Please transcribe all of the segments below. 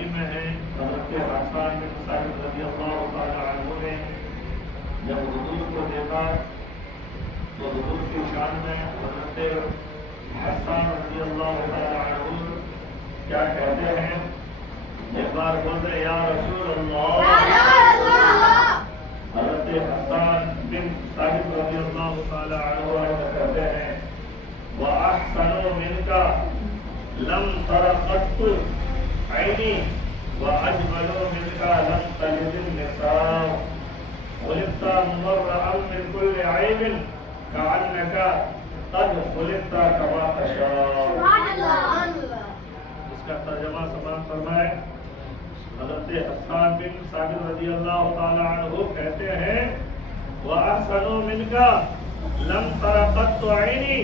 بخاری میں ہے حضرت حسان بن ثابت رضی اللہ تعالی عنہ نے جب حضور کو دیکھا تو حضور کی شان میں حضرت حسان رضی اللہ تعالی عنہ کیا کہتے ہیں؟ ایک بار بولتے یا رسول اللہ، حضرت حسان بن ثابت رضی اللہ تعالی عنہ کہتے ہیں وَأَحْسَنُ مِنْكَ لَمْ تَرَ قَطُّ عَيْنِي وَأَجْمَلُ مِنْكَ لَمْ تَلِدِ النِّسَاءُ خُلِقْتَ مُبَرَّأً مِنْ كُلِّ عَيْبٍ كَأَنَّكَ قَدْ خُلِقْتَ كَمَا تَشَاءُ۔ اس کا ترجمہ سماعت فرمائے۔ حضرت حسان بن ثابت رضی اللہ تعالی عنہ کہتے ہیں وَأَحْسَنُ مِنْكَ لَمْ تَرَ قَطُّ عَيْنِي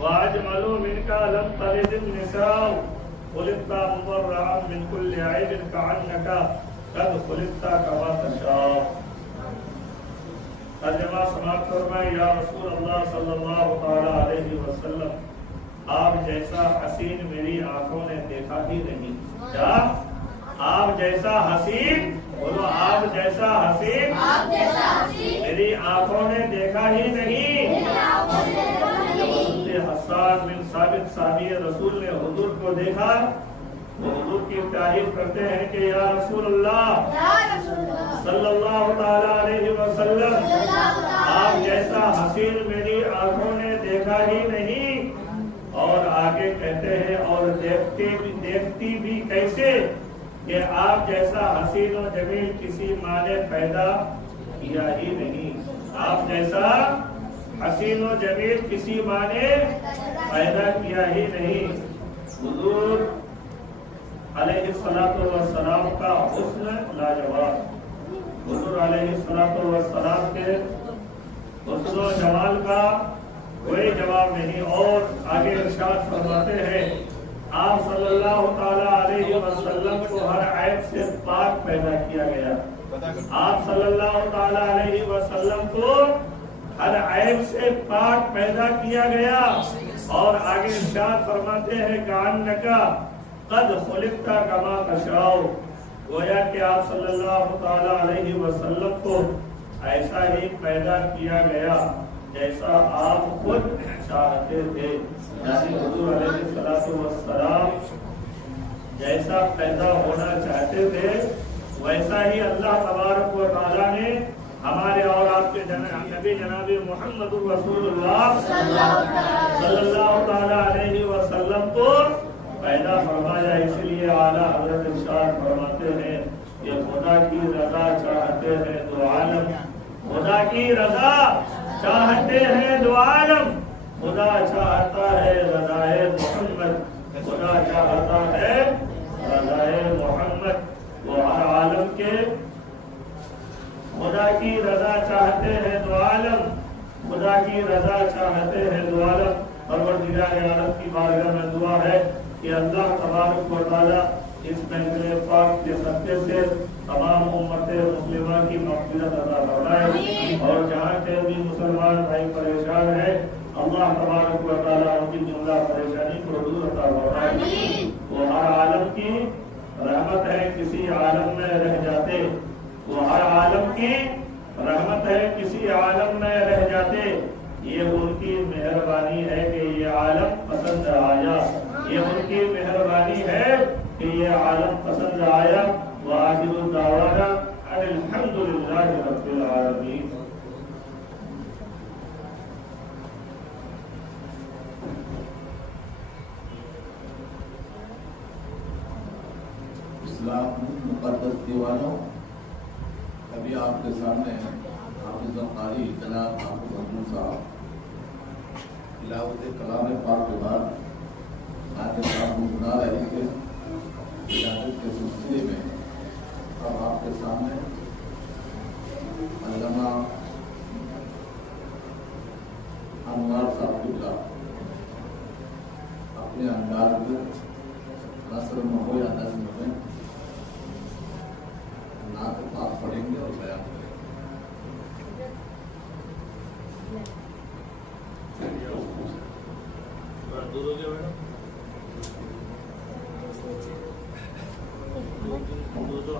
وَأَجْمَلُ مِنْكَ لَمْ تَلِدِ النِّسَاءُ خُلِقْتَ مُبَرَّأً مِنْ كُلِّ عَيْبٍ كَأَنَّكَ قَدْ خُلِقْتَ كَمَا تَشَاءُ۔ ترجمہ سماعت فرمائے یا رسول اللہ صلی اللہ تعالی علیہ وسلم، آپ جیسا حسین میری آنکھوں نے دیکھا ہی نہیں۔ کیا آپ جیسا حسین؟ بولو آپ جیسا حسین میری آنکھوں نے دیکھا ہی نہیں۔ حسان بن ثابت صحابی رسول نے حضور کو دیکھا، وہ حضور کی تعریف کرتے ہیں کہ یا رسول اللہ صلی اللہ تعالی علیہ وسلم، آپ جیسا حسین میری آنکھوں نے دیکھا ہی نہیں۔ اور آگے کہتے ہیں اور دیکھتی بھی کیسے کہ آپ جیسا حسین و جمیل کسی ماں نے پیدا کیا ہی نہیں۔ آپ جیسا حسین و جمیل کسی ماں نے پیدا کیا ہی نہیں۔ حضور علیہ الصلوۃ والسلام کا حسن لاجواب، حضور علیہ الصلوۃ والسلام کے حسن و جمال کا کوئی جواب نہیں۔ اور آگے ارشاد فرماتے ہیں آپ صلی اللہ تعالی علیہ وسلم کو ہر عیب سے پاک پیدا کیا گیا۔ آپ صلی اللہ تعالی علیہ وسلم کو ہر عیب سے پاک پیدا کیا گیا۔ اور آگے ارشاد فرماتے ہیں کأنک قد خلقت کما تشاء، گویا کہ آپ صلی اللہ تعالی علیہ وسلم کو ایسا ہی پیدا کیا گیا جیسا آپ خود چاہتے تھے۔ یعنی حضور علیہ السلام جیسا پیدا ہونا چاہتے تھے ویسا ہی اللہ تبارک و تعالیٰ نے ہمارے اور آپ کے نبی جناب محمد رسول اللہ صلی اللہ تعالی علیہ وسلم کو پیدا فرمایا۔ اس لیے اعلیٰ حضرت ارشاد فرماتے ہیں کہ خدا کی رضا چاہتے ہیں دو عالم، خدا کی رضا چاہتے ہیں دو عالم، خدا چاہتا ہے رضائے محمد، خدا چاہتا ہے رضائے محمد۔ وہ ہر عالم کے خدا کی رضا چاہتے ہیں دو عالم، خدا کی رضا چاہتے ہیں دو عالم۔ پروردگار عالم کی بارگاہ میں دعا ہے کہ اللہ تبارک و تعالیٰ اس محفل پاک کے صدقے سے تمام امت مسلمہ کی مغفرت عطا فرمائے، اور جہاں کے بھی مسلمان بھائی پریشان ہیں اللہ تبارک و تعالیٰ ان کی جملہ پریشانی کو دور عطا فرمائے۔ وہ ہر عالم کی رحمت ہے کسی عالم میں رہ جاتے، وہ ہر عالم کی رحمت ہے کسی عالم میں رہ جاتے، یہ ان کی مہربانی ہے کہ یہ عالم پسند آیا، یہ ان کی مہربانی ہے کہ یہ عالم پسند آیا۔ وآخر دعوانا ان الحمد للہ رب العالمین۔ اسلام مقدس دیوانوں، ابھی آپ کے سامنے حافظ القاری جناب حافظ محمود صاحب تلاوت کلام پاک کے بعد آج صاحب گنگنا رہے تھے ولادت کے سلسلے میں۔ اب آپ کے سامنے علامہ انوار صاحب قبلہ اپنے انداز میں نثر میں ہو یا نظم میں نعت پاک پڑھیں گے اور بیان کریں گے۔ دور ہو گیا بیٹا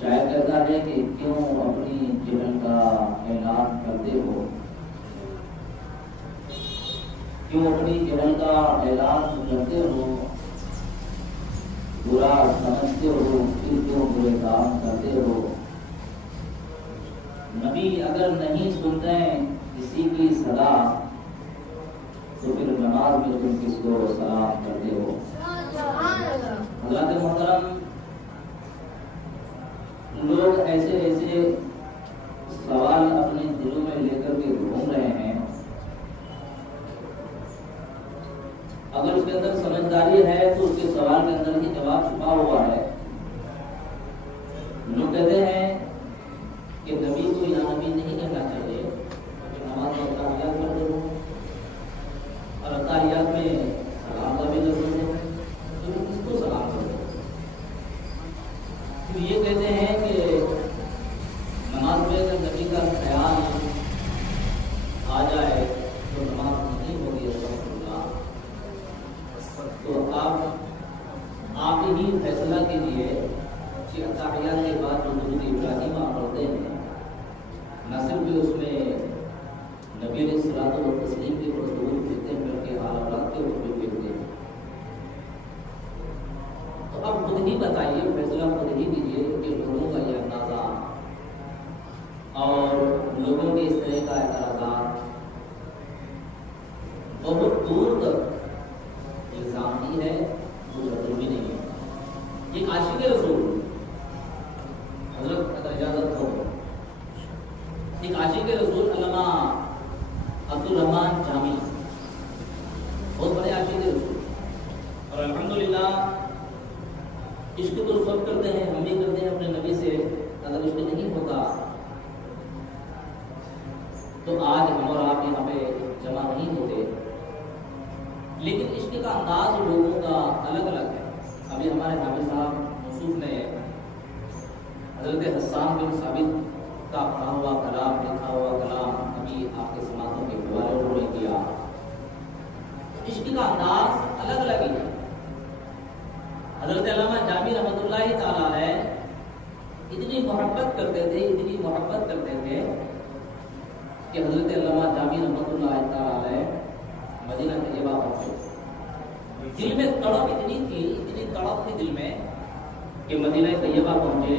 شاید کہتا ہے کہ کیوں اپنی جہل کا اعلان کرتے ہو، کیوں اپنی جہل کا اعلان کرتے ہو، برا سمجھتے ہو، پھر کیوں برے کام کرتے ہو۔ نبی اگر نہیں سنتے کسی کی صدا تو پھر نماز میں تم کس کو سلام کرتے ہو۔ حضرات محترم، لوگ ایسے ایسے سوال اپنے دلوں میں لے کر کے گھوم رہے ہیں، اگر اس کے اندر سمجھداری ہے تو اس کے سوال کے اندر ہی جواب چھپا ہوا ہے۔ لوگ کہتے ہیں کہ نبی کو یا نبی نہیں کہنا چاہیے، نماز میں تحیات پڑھ دو اور تحیات میں سلام کا بھی لفظ ہے، تو کس کو سلام کرو؟ پھر یہ کہتے ہیں کہ نماز میں اگر نبی کا خیال آ جائے تو نماز نہیں ہوگی۔ تو آپ ہی فیصلہ کیجیے کہ تحیات کے بعد جو درود ابراہیم آپ پڑھتے ہیں، نہ صرف اس میں نبی علیہ الصلوۃ والتسلیم کے اوپر درود پھرتے ہیں بلکہ حالات کے اوپر بھی پھرتے ہیں۔ تو اب خود ہی بتائیے، فیصلہ خود ہی کیجیے کہ لوگوں کا یہ اندازہ اور لوگوں کے اس طرح کا اعتراضات بہت دور تک الزام نہیں ہے، مجرم بھی نہیں ہے۔ ایک عاشق رسول حضرت اگر اجازت ہو، ایک عاشق رسول علامہ عبدالرحمان جامی، بہت بڑے عاشق رسول، اور الحمدللہ عشق تو سب کرتے ہیں، ہم بھی کرتے ہیں اپنے نبی سے۔ اگر عشق نہیں ہوتا تو آج ہم اور آپ یہاں پہ جمع نہیں ہوتے، لیکن عشق کا انداز لوگوں کا الگ الگ ہے۔ ابھی ہمارے حافظ صاحب موصوف نے حضرت حسان بن ثابت کا پڑھا ہوا کلام، لکھا ہوا کلام ابھی آپ کے سماعتوں کے حوالے انہوں نے کیا۔ عشق کا انداز الگ الگ ہی ہے۔ حضرت علامہ جامی رحمۃ اللہ تعالیٰ علیہ اتنی محبت کرتے تھے، اتنی محبت کرتے تھے کہ حضرت علامہ جامی رحمۃ اللہ تعالیٰ علیہ مدینہ طیبہ پہنچے۔ دل میں تڑپ اتنی تھی، اتنی تڑپ تھی دل میں کہ مدینہ طیبہ پہنچے۔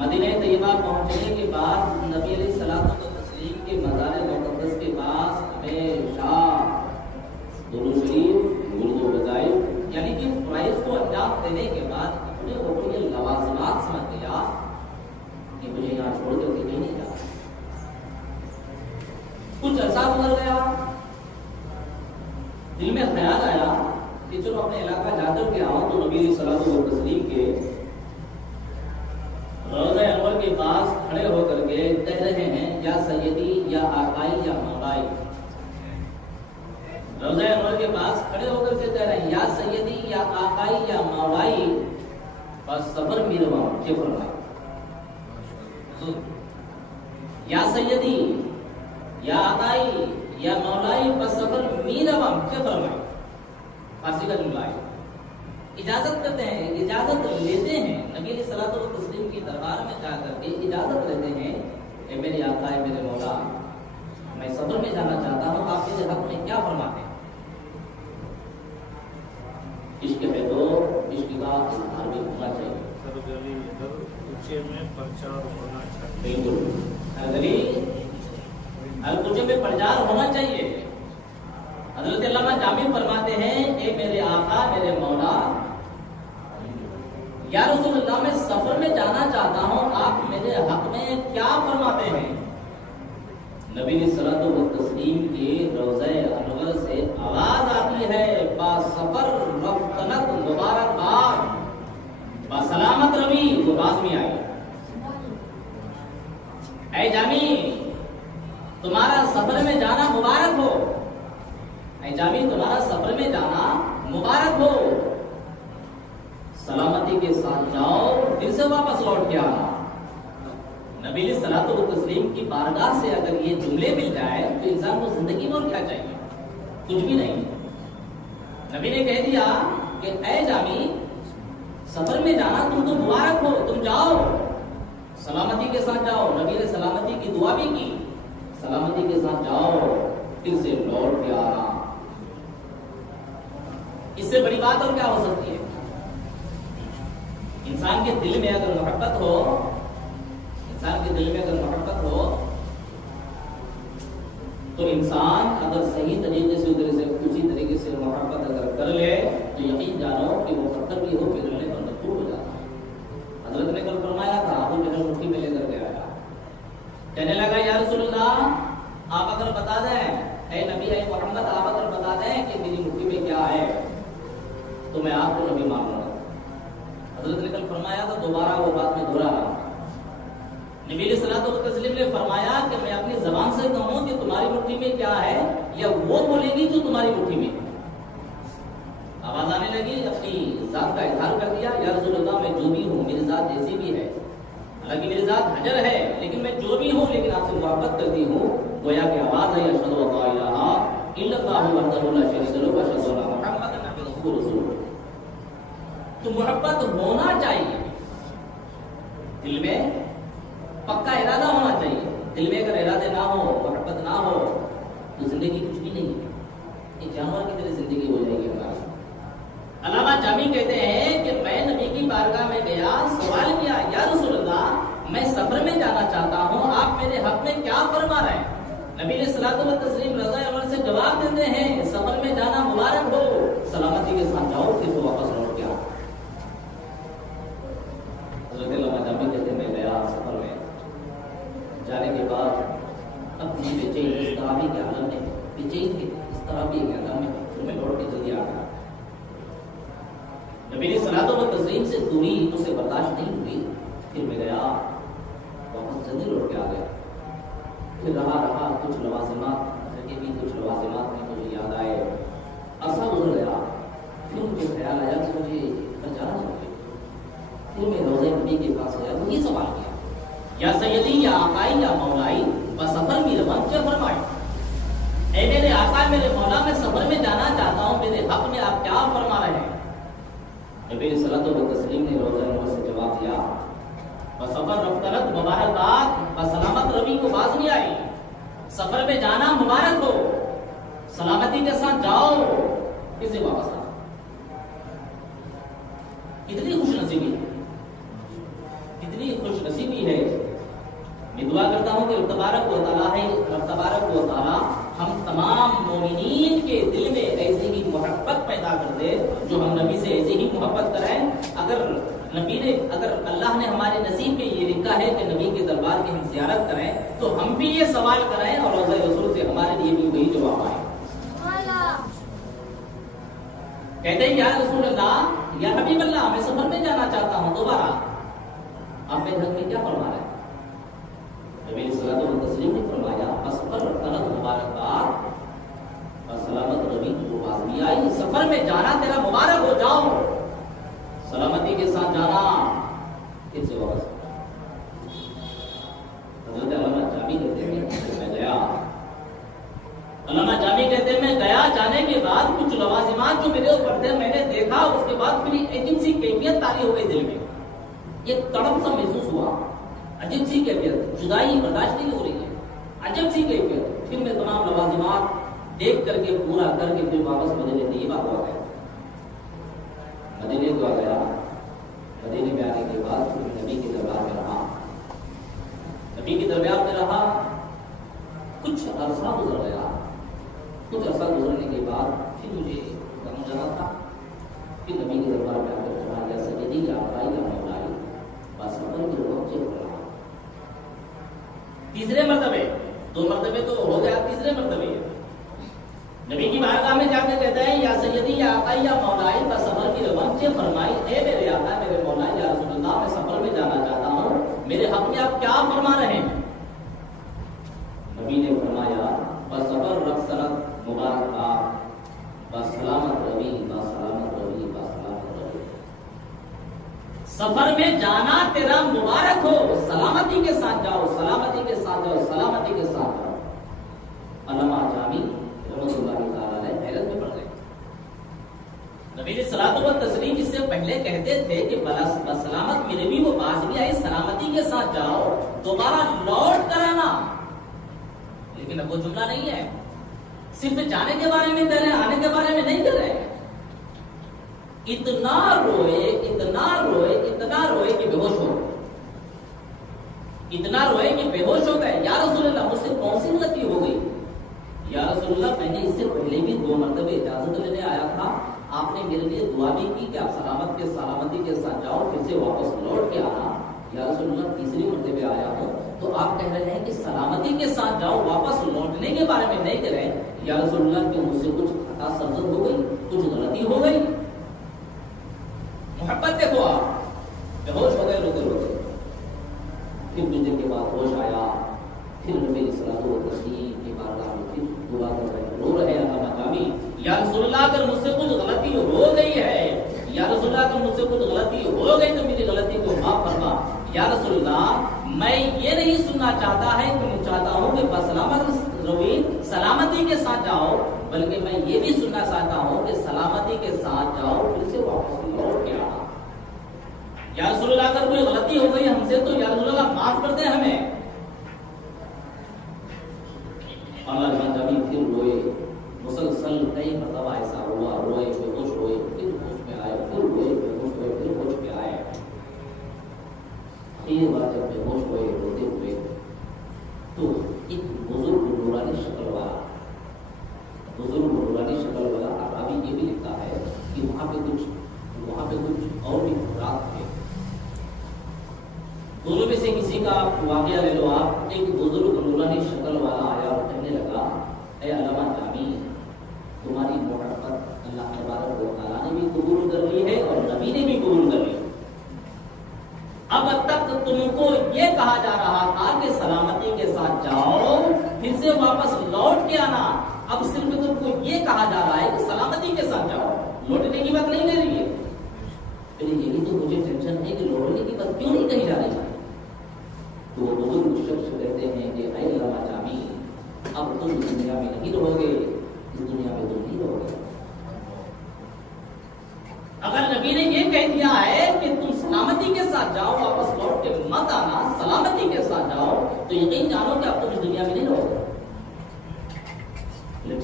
مدینہ طیبہ پہنچنے کے بعد نبی علیہ الصلوۃ والتسلیم کے مزار مقدس کے پاس ہمیشہ درود شریف، درود و وظائف، یعنی کہ فرائض کو انجام دینے کے بعد اپنے اوپر یہ لوازمات سمجھ گیا کہ مجھے یہاں چھوڑ کر کے نہیں جانا۔ کچھ عرصہ گزر گیا، دل میں خیال آیا کہ چلو اپنے علاقہ جا کر کے آؤں، تو نبی علیہ الصلوۃ والتسلیم کے روضہ انور کے پاس کھڑے ہو کر کے کہہ رہے ہیں یا سیدی یا آقائی یا مولائی۔ روضہ انور کے پاس کھڑے ہو کر کے کہہ رہے ہیں یا سیدی یا آقائی یا مولائی، بس سفر میروا کے فرمائے۔ یا سیدی یا آقائی یا مولائی، بس سفر میروا کے فرمائے۔ فارسی کا جملہ ہے۔ اجازت کرتے ہیں، اجازت لیتے ہیں نبی علیہ الصلوۃ والتسلیم کی دربار میں جا کر کے اجازت لیتے ہیں کہ میرے آقا ہے، میرے مولا، عشق ہے تو عشق کا اظہار بھی ہونا چاہیے. بالکل ہر گلی ہر کوچے میں پرچار ہونا چاہیے. حضرت علامہ جامی فرماتے ہیں اے میرے آقا میرے مولا یا رسول اللہ میں سفر میں جانا چاہتا ہوں آپ میرے حق میں کیا فرماتے ہیں؟ نبی نے صلاۃ و تسلیم کے روضہ انور سے آواز آتی ہے با سفر رفتنت مبارکباد با سلامت روی. وہ باز میں آئی اے جامی تمہارا سفر میں جانا مبارک ہو. اے جامی تمہارا سفر میں جانا مبارک ہو. سلامتی کے ساتھ جاؤ پھر سے واپس لوٹ کے آنا. نبی علیہ الصلوۃ والتسلیم کی بارگاہ سے اگر یہ جملے مل جائے تو انسان کو زندگی میں اور کیا چاہیے؟ کچھ بھی نہیں. نبی نے کہہ دیا کہ اے جامی سفر میں جانا تم تو مبارک ہو تم جاؤ سلامتی کے ساتھ جاؤ. نبی نے سلامتی کی دعا بھی کی سلامتی کے ساتھ جاؤ پھر سے لوٹ کے آنا. اس سے بڑی بات اور کیا ہو سکتی ہے؟ انسان کے دل میں اگر محبت ہو تو انسان اگر صحیح طریقے سے ادھر سے اسی طریقے سے محبت اگر کر لے تو یقین جانو کہ وہ پتھر بھی ہو پگھلنے پر مجبور ہو جاتا ہے. حضرت نے کل فرمایا تھا ابو جہل مٹھی میں لے کر کے آیا کہنے لگا یا رسول اللہ آپ اگر بتا دیں اے نبی اے محمد آپ اگر بتا دیں کہ میری مٹھی میں کیا ہے تو میں آپ کو نبی مان لوں گا. حضرت نے کل فرمایا تھا دوبارہ وہ بات میں دہرا رہا. نبی علیہ الصلوۃ والتسلیم نے فرمایا کہ میں اپنی زبان سے کہوں کہ تمہاری مٹھی میں کیا ہے یا وہ بولے گی جو تمہاری مٹھی میں. آواز آنے لگی اپنی ذات کا اظہار کر دیا یا رسول اللہ میں جو بھی ہوں میری ذات جیسی بھی ہے حالانکہ میری ذات حجر ہے لیکن میں جو بھی ہوں لیکن آپ سے محبت کرتی ہوں. گویا کہ آواز ہے اشہد ان لا الہ الا اللہ وحدہ لا شریک لہ واشہد ان محمدا عبدہ ورسولہ. تو محبت ہونا چاہیے دل میں پکا ارادہ ہونا چاہیے. دل میں اگر ارادے نہ ہو محبت نہ ہو تو زندگی کچھ بھی نہیں ہے. ایک جانور کی طرح زندگی ہو جائے گی ہماری. علامہ جامی کہتے ہیں کہ میں نبی کی بارگاہ میں گیا سوال کیا یا رسول اللہ میں سفر میں جانا چاہتا ہوں آپ میرے حق میں کیا فرما رہے ہیں؟ نبی علیہ الصلوۃ والتسلیم رضا عمر سے جواب دیتے ہیں سفر میں جانا مبارک ہو سلامتی کے ساتھ جاؤ پھر تو واپس لوٹ کے آؤ. حضرت علامہ جامی کہتے ہیں میں گیا سفر میں جانے کے بعد اپنی بے چین اس طرح بھی کے عالم میں بے چین کے اس طرح بھی کے عالم میں پھر میں لوٹ کے جلدی آ گیا. نبی علیہ الصلوۃ والتسلیم سے دوری تو سے برداشت نہیں ہوئی پھر میں گیا واپس جلدی لوٹ کے آ گیا. پھر رہا کچھ لوازمات کے بھی کچھ لوازمات میں مجھے یاد آئے عرصہ گزر گیا پھر مجھے خیال آیا کہ مجھے گھر جانا چاہیے. پھر میں روضہ نبی کے پاس گیا وہی سوال کیا یا سیدی یا آقائی یا مولائی بسفر کی روان کیا فرمائے اے میرے آقا میرے مولا میں سفر میں جانا چاہتا ہوں میرے حق میں آپ کیا فرما رہے ہیں؟ نبی علیہ الصلوۃ والتسلیم نے روضہ نبوت سے جواب دیا بسفر رفتنت مبارکباد بسلامت روی کو باز نہیں آئی. سفر میں جانا مبارک ہو سلامتی کے ساتھ جاؤ پھر سے واپس آ. کتنی خوش نصیبی ہے کتنی خوش نصیبی ہے. میں دعا کرتا ہوں کہ رب تبارک و تعالی ہم تمام مومنین کے دل میں ایسی ہی محبت پیدا کر دے جو ہم نبی سے ایسی ہی محبت کریں. اگر اللہ نے ہمارے نصیب میں یہ لکھا ہے کہ نبی کے دربار کی ہم زیارت کریں تو ہم بھی یہ سوال کریں اور روضہ رسول سے ہمارے لیے بھی وہی جواب آئے. کہتے ہیں یا رسول اللہ یا حبیب اللہ میں سفر میں جانا چاہتا ہوں دوبارہ آپ میرے حق میں کیا فرما رہے ہیں؟ نبی علیہ الصلوۃ والتسلیم نے فرمایا بسفر رفتنت مبارکباد سلامت روی کو باز بھی آئی. سفر میں جانا تیرا مبارک ہو جاؤ سلامتی کے ساتھ جانا پھر سے واپس. حضرت علامہ جامی کہتے ہیں میں گیا علامہ جامی کہتے ہیں میں گیا جانے کے بعد کچھ لوازمات جو میرے اوپر تھے میں نے دیکھا اس کے بعد پھر عجیب سی کیفیت تاری ہو گئی دل میں. یہ تڑپ سا محسوس ہوا عجیب سی کیفیت جدائی برداشت نہیں ہو رہی ہے عجیب سی کیفیت. پھر میں تمام لوازمات دیکھ کر کے پورا کر کے پھر واپس مدینے میں یہ بات ہوا ہے. مدینے کو آ گیا. مدینے میں آنے کے بعد نبی کے دربار میں رہا. نبی کے دربار میں رہا. کچھ عرصہ گزر گیا. کچھ عرصہ گزرنے کے بعد پھر مجھے غم جانا تھا. پھر نبی کے دربار میں آ کر کہا یا سیدی یا آقائی یا مولائی بس سفر کے وقت چل رہا. تیسرے مرتبے, 2 مرتبے تو ہو گیا, تیسرے مرتبے نبی کی بارگاہ میں جا کے کہتا ہے یا سیدی یا آقائی یا مولائی بس سفر کی وقت فرمائی اے میرے آقا میرے مولائی یا رسول اللہ میں سفر میں جانا چاہتا ہوں, میرے حق میں آپ کیا فرما رہے ہیں؟ نبی نے فرمایا بس سفر رخصت مبارک بس سلامت روی بس سلامت روی بس سلامت روی. سفر میں جانا تیرا مبارک ہو, سلامتی کے ساتھ جاؤ, سلامتی کے ساتھ جاؤ, سلامتی کے ساتھ جاؤ. علامہ جامی رحمۃ اللہ تعالیٰ نے حیرت میں پڑھ گئے. نبی نے صلاۃ و تسلیم اس سے پہلے کہتے تھے کہ بس سلامت میرے بھی وہ باز بھی آئی, سلامتی کے ساتھ جاؤ, دوبارہ لوٹ کر آنا. لیکن اب وہ جملہ نہیں ہے, صرف جانے کے بارے میں کہہ رہے ہیں, آنے کے بارے میں نہیں کہہ رہے ہیں. اتنا روئے اتنا روئے اتنا روئے کہ بے ہوش ہو گئے. اتنا روئے کہ بے ہوش ہو گئے. یا رسول اللہ مجھ سے کون سی غلطی ہو گئی؟ یا رسول اللہ میں نے اس سے پہلے بھی 2 مرتبہ اجازت لینے آیا تھا, آپ نے میرے لیے دعا بھی کی کہ آپ سلامتی کے ساتھ جاؤ, پھر سے واپس لوٹ کے آنا. یا رسول اللہ تیسری مرتبہ آیا ہوں تو آپ کہہ رہے ہیں کہ سلامتی کے ساتھ جاؤ, واپس لوٹنے کے بارے میں نہیں کہہ رہے. یا رسول اللہ کہ مجھ سے کچھ خطا سرزد ہو گئی, کچھ غلطی ہو گئی؟ محبت دیکھو, آپ بے ہوش ہو گئے روتے روتے. پھر کچھ دن کے بعد ہوش آیا. پھر نبی صلاۃ و تسلیم کی بارگاہ میں پھر دعا کر رہے, رو رہے ہیں علامہ جامی یا رسول اللہ اگر مجھ سے کچھ غلطی ہو گئی ہے, یا رسول اللہ اگر مجھ سے کچھ غلطی ہو گئی تو میری غلطی کو معاف فرما. یا رسول اللہ میں یہ نہیں سننا چاہتا ہے کہ میں چاہتا ہوں کہ بس سلامت روی سلامتی کے ساتھ جاؤ, بلکہ میں یہ بھی سننا چاہتا ہوں کہ سلامتی کے ساتھ جاؤ, پھر سے واپس لوٹ کے آنا. یا رسول اللہ اگر کوئی غلطی ہو گئی ہم سے تو یا رسول اللہ معاف کر دیں ہمیں. اللہ جبھی پھر روئے, مسلسل کئی مرتبہ ایسا ہوا, روئے بے ہوش ہوئے, پھر ہوش میں آئے, پھر روئے بے ہوش ہوئے, پھر ہوش میں آئے. آخر بار جب بے ہوش ہوئے روتے ہوئے تو ایک بزرگ نورانی شکل والا ابھی یہ بھی لکھتا ہے کہ وہاں پہ کچھ اور بھی خطرات تھے. دونوں میں سے کسی کا واقعہ لے لو آپ. ایک بزرگ نورانی شکل والا آیا اور کہنے لگا اے علامہ جامی تمہاری محبت اللہ تبارک و تعالیٰ نے بھی قبول کر لی ہے اور نبی نے بھی قبول کر لی. اب تک تم کو یہ کہا جا رہا تھا کہ سلامتی کے ساتھ جاؤ, پھر سے واپس لوٹ کے آنا. اب صرف تم کو یہ کہا جا رہا ہے کہ سلامتی کے ساتھ جاؤ, لوٹنے کی بات نہیں لے رہی ہے. پھر یہی تو مجھے ٹینشن ہے کہ لوٹنے کی بات کیوں نہیں کہی جا رہی ہے. تو وہ بزرگ شخص کہتے ہیں کہ اے علامہ جامی اب تم اس دنیا میں نہیں رہو گے, اس دنیا میں تم نہیں رہو گے. اگر نبی نے یہ کہہ دیا ہے کہ تم سلامتی کے ساتھ جاؤ, واپس لوٹ کے مت آنا, سلامتی کے ساتھ جاؤ, تو یقین جانو کہ اب تم اس دنیا میں نہیں رہو گے.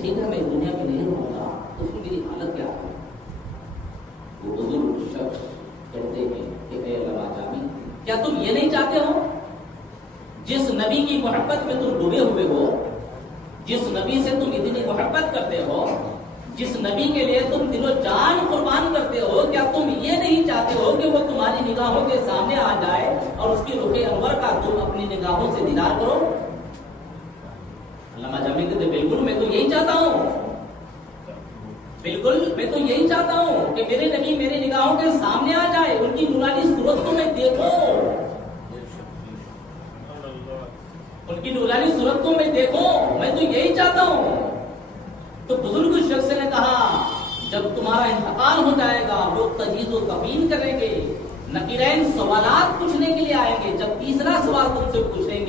ٹھیک ہے میں اس دنیا میں نہیں رہوں گا, تو اس میں میری حالت کیا ہے؟ وہ بزرگ شخص کہتے ہیں کہ اے علامہ جامی کیا تم یہ نہیں چاہتے ہو جس نبی کی محبت میں تم ڈوبے ہوئے ہو, جس نبی سے تم اتنی محبت کرتے ہو, جس نبی کے لیے تم دل و جان قربان کرتے ہو, کیا تم یہ نہیں چاہتے ہو کہ وہ تمہاری نگاہوں کے سامنے آ جائے اور اس کی رخ انور کا تم اپنی نگاہوں سے دیدار کرو؟ علامہ جامی کہتے بالکل میں تو یہی چاہتا ہوں, بالکل میں تو یہی چاہتا ہوں کہ میرے نبی میرے نگاہوں کے سامنے آ جائے, ان کی نورانی صورت کو میں دیکھوں, ان کی نورانی صورت کو میں دیکھوں, میں تو یہی چاہتا ہوں. تو بزرگ شخص نے کہا جب تمہارا انتقال ہو جائے گا لوگ تجہیز و تفہیم کریں گے, نقیرین سوالات پوچھنے کے لیے آئیں گے. جب تیسرا سوال تم سے پوچھیں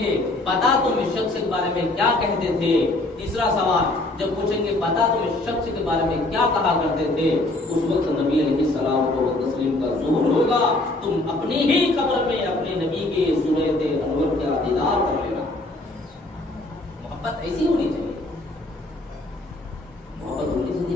گے پتا تم اس شخص کے بارے میں کیا کہتے تھے, تیسرا سوال جب پوچھیں گے پتا تم اس شخص کے بارے میں کیا کہا کرتے تھے, اس وقت نبی علیہ السلام و تسلیم کا ظہور ہوگا. تم اپنی ہی قبر میں اپنے نبی کے صورت انور کا دیدار کر لینا. محبت ایسی ہونی چاہیے, محبت ہونی چاہیے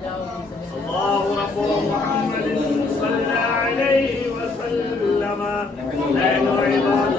الله رب محمد صلى عليه وسلم لعن عباد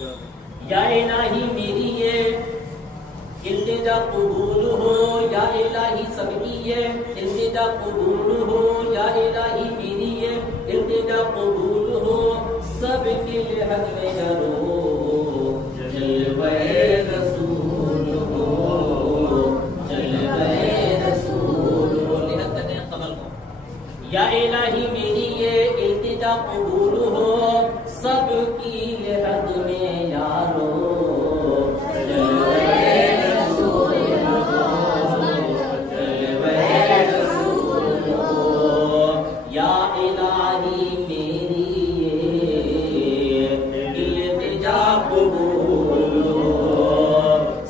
یا الہی میری یہ التجا قبول ہو، یا الہی سب کی یہ التجا قبول ہو، یا الہی میری یہ التجا قبول ہو، سب کے حق میں کرو جلوے رسول ہو، جلوے رسول ہو، لحد کرتے ہیں قبل کو، یا الہی میری یہ التجا قبول ہو، سب کی لحد میں یارو جلوے رسول ہو، جلوے رسول ہو، یا الہی میری یہ التجا قبول ہو،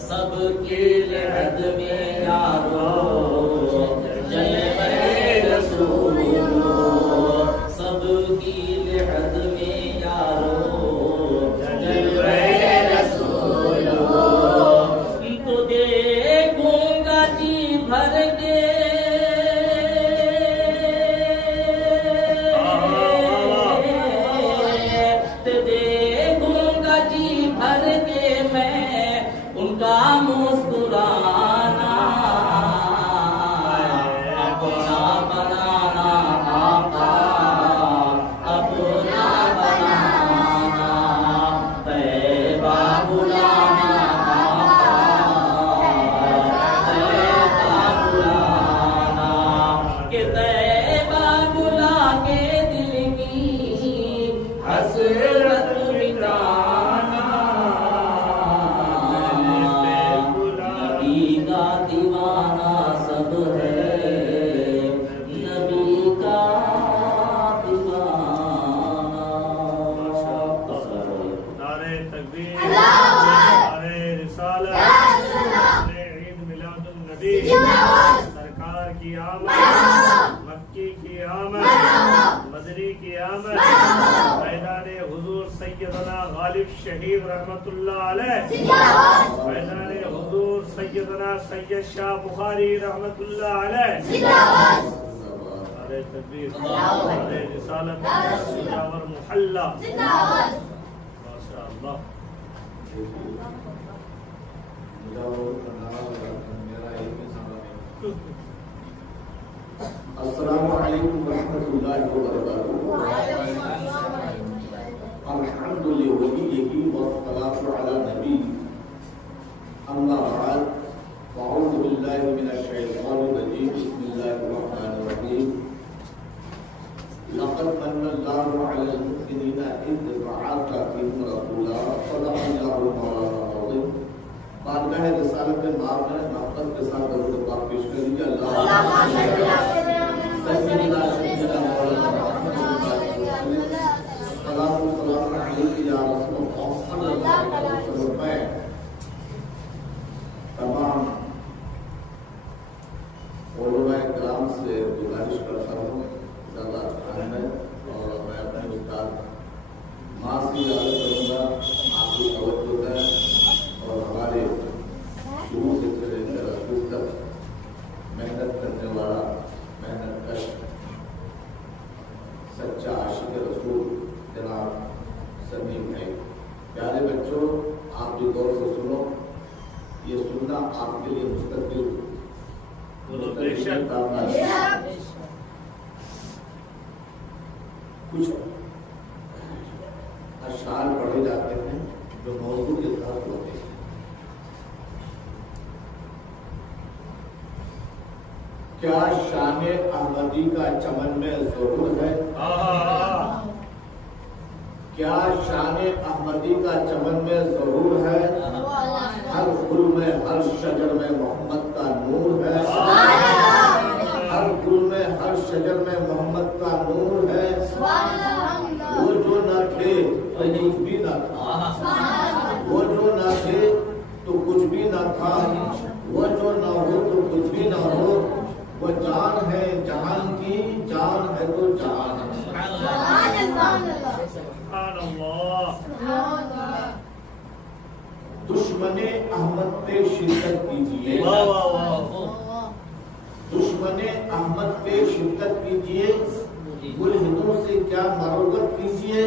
سب کی لحد میں یارو جلوے رسول ہو، سب کی لحد میں یارو جلوے رسول ہو، تو دیکھوں گا جی بھر کے دیکھوں گا جی بھر کے میں ان کا مسکرانا، اپنا بنانا آقا، اپنا بنانا، طیبہ بلانا آقا، طیبہ بلانا، کہ طیبہ بلا کے دل کی حسرت مٹانا، نبی کا دیوانہ سب ہے، نبی کا دیوانہ۔ نعرہ تکبیر، نعرہ رسالت، نعرہ عید میلاد النبی، سرکار کی آمد، مکی کی آمد، مدنی کی آمد، میدان حضور سیدنا غالب شہید رحمت اللہ علیہ، میدان حضور سیدنا سید شاہ بخاری رحمت اللہ علیہ، نعرہ تکبیر، نعرہ رسالت، سجاور محلہ، ماشاء اللہ۔ السلام علیکم ورحمۃ اللہ وبرکاتہ۔ الحمد لولیہ والصلاۃ علی نبی، اما بعد، فاعوذ باللہ من الشیطان الرجیم، بسم اللہ الرحمن الرحیم۔ لقد من اللہ علی المؤمنین اذ بعث فیہم رسولا، صدق اللہ مولانا العظیم۔ بارگاہ رسالت میں محبت کے ساتھ درود پاک پیش کر دیجیے۔ اللہم صل علی سیدنا مولانا محمد سلام علیک یا رسول اللہ صلی اللہ علیہ وسلم۔ تمام علماء کرام سے گزارش کرتا ہوں زیادہ اہمیت، اور میں اپنے استاد ماں سے یاد کروں گا، آپ کی توجہ ہے، اور ہمارے شروع سے لے کر ابھی تک محنت کرنے والا، محنت کش، سچا عاشق رسول جناب سمیم ہے۔ پیارے بچوں، آپ بھی غور سے سنو، یہ سننا آپ کے لیے مستقبل کچھ اشعار پڑھے جاتے ہیں جو موضوع کے تحت ہوتے ہیں۔ کیا شان احمدی کا چمن میں ضرور ہے؟ کیا شان احمدی کا چمن میں ضرور ہے؟ ہر گل میں، ہر شجر میں محمد کا نور ہے، ہر گل میں، ہر شجر میں محمد کا نور ہے۔ وہ جو نہ تھے تو کچھ بھی نہ تھا، وہ جو نہ تھے تو کچھ بھی نہ تھا، وہ جو نہ ہو تو کچھ بھی نہ ہو، وہ جان ہے جہان کی، جان ہے تو جہان ہے۔ دشمن احمد پہ شدت کیجیے، دشمن احمد پہ شدت کیجیے، ملحدوں سے کیا مروت کیجیے،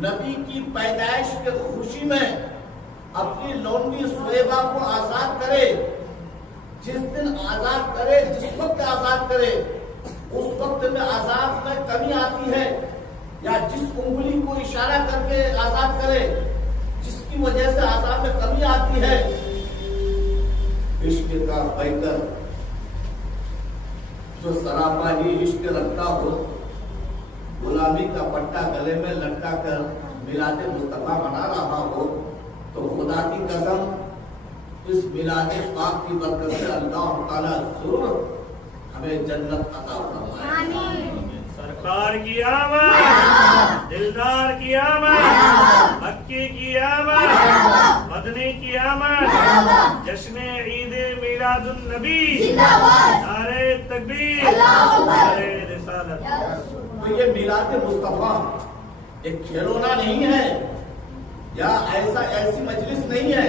نبی کی پیدائش کے خوشی میں اپنی لونڈی سویبہ کو آزاد کرے. جس دن آزاد کرے، جس وقت آزاد کرے، اس وقت میں عذاب میں کمی آتی ہے، یا جس انگلی کو اشارہ کر کے آزاد کرے جس کی وجہ سے عذاب میں کمی آتی ہے. عشق کا پیکر جو سراپا ہی عشق رکھتا ہو، غلامی کا پٹا گلے میں لٹکا کر میلاد مصطفیٰ منا رہا ہو، تو خدا کی قسم اس میلاد پاک کی برکت سے اللہ تعالیٰ ضرور ہمیں جنت عطا فرمائے. سرکار کی آمد، دلدار کی آمد، مکی کی آمد، مدنی کی آمد، جشن عید میلاد النبی، نعرہ تکبیر، نعرہ رسالت. تو یہ میلاد مصطفیٰ ایک کھلونا نہیں ہے یا ایسی مجلس نہیں ہے،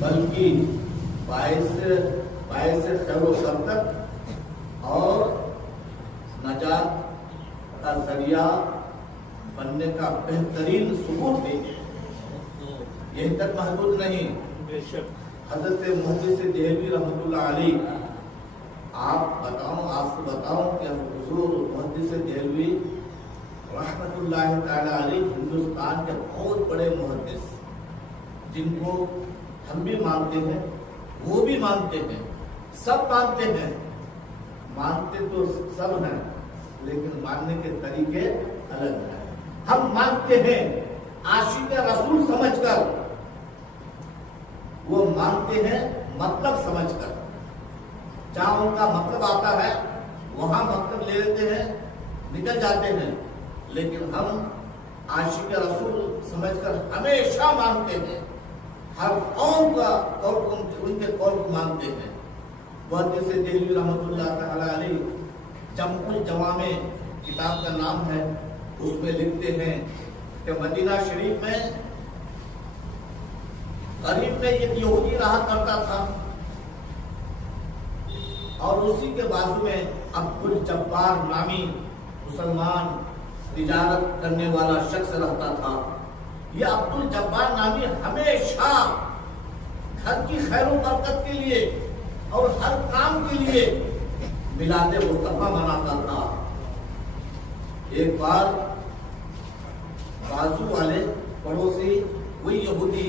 بلکہ باعث خیر و برکت اور نجات کا ذریعہ بننے کا بہترین ثبوت ہے. یہی تک محدود نہیں. حضرت محدث دہلوی رحمۃ اللہ علیہ، آپ کو بتاؤں کہ حضور محدث دہلوی رحمۃ اللہ تعالی علیہ ہندوستان کے بہت بڑے محدث، جن کو ہم بھی مانتے ہیں، وہ بھی مانتے ہیں، سب مانتے ہیں. مانتے تو سب ہیں لیکن ماننے کے طریقے الگ ہیں. ہم مانتے ہیں عاشق رسول سمجھ کر، وہ مانتے ہیں مطلب سمجھ کر. جہاں ان کا مطلب آتا ہے وہاں مطلب لے لیتے ہیں، نکل جاتے ہیں. لیکن ہم عاشق رسول سمجھ کر ہمیشہ مانتے ہیں، ہر قوم کا قول ان کے قول کو مانتے ہیں. محدث دہلوی رحمۃ اللہ تعالی علیہ جمع الجوامع کتاب کا نام ہے، اس میں لکھتے ہیں کہ مدینہ شریف میں قریب میں ایک یہودی رہا کرتا تھا، اور اسی کے بازو میں عبد الجبار نامی مسلمان تجارت کرنے والا شخص رہتا تھا. یہ عبد الجبار نامی ہمیشہ گھر کی خیر و برکت کے لیے اور ہر کام کے لیے میلاد مصطفیٰ مناتا تھا. ایک بار بازو والے پڑوسی وہی یہودی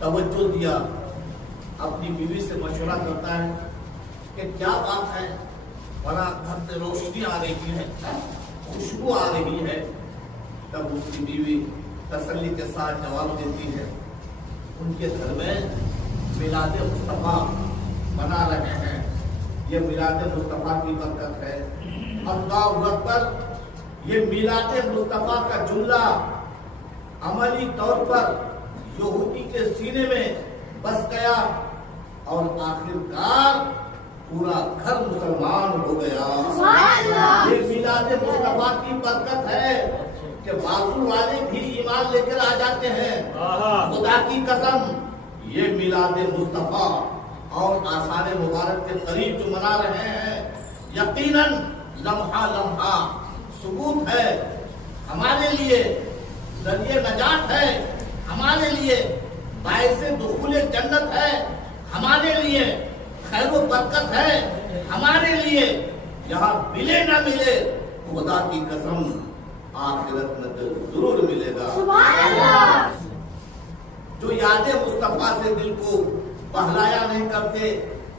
توجہ دیا، اپنی بیوی سے مشورہ کرتا ہے کہ کیا بات ہے، بڑا گھر سے روشنی آ رہی ہے، خوشبو آ رہی ہے. تب اس کی بیوی تسلی کے ساتھ جواب دیتی ہے، ان کے گھر میں میلاد مصطفیٰ منا رہے ہیں، یہ میلاد مصطفیٰ کی برکت ہے. اللہ اکبر. یہ میلاد مصطفیٰ کا جملہ عملی طور پر یہودی کے سینے میں بس گیا اور آخرکار پورا گھر مسلمان ہو گیا. یہ میلاد مصطفیٰ کی برکت ہے کہ بازو والے بھی ایمان لے کر آ جاتے ہیں. خدا کی قسم یہ میلاد مصطفیٰ اور آثار مبارک کے قریب جو منا رہے ہیں، یقیناً لمحہ لمحہ ثبوت ہے ہمارے لیے، ذریعہ نجات ہے ہمارے لیے، باعث دخول جنت ہے ہمارے لیے، خیر و برکت ہے ہمارے لیے. یہاں ملے نہ ملے، خدا کی قسم آخرت میں تو ضرور ملے گا. سبحان اللہ. جو یاد مصطفیٰ سے دل کو بہلایا نہیں کرتے،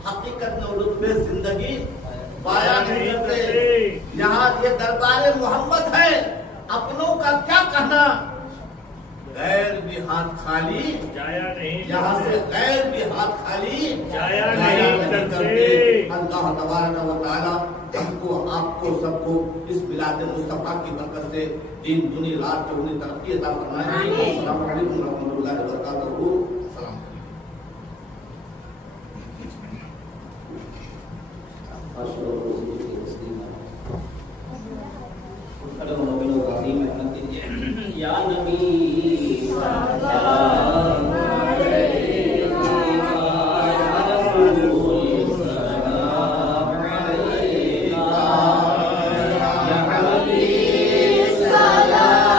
حقیقت میں لطف زندگی پایا نہیں کرتے. یہاں یہ دربار محمد ہے، اپنوں کا کیا کہنا، غیر بھی ہاتھ خالی جایا نہیں، یہاں سے غیر بھی ہاتھ خالی جایا نہیں کرتے. اللہ تبارک و تعالی ہم کو، آپ کو، سب کو اس میلاد مصطفیٰ کی برکت سے دین دنیا رات چوگنی ترقی عطا فرمائے. السلام علیکم ورحمۃ اللہ وبرکاتہ. السلام یا نبی سلام علیکہ یا رسول سلام علیکہ یا حبیب سلام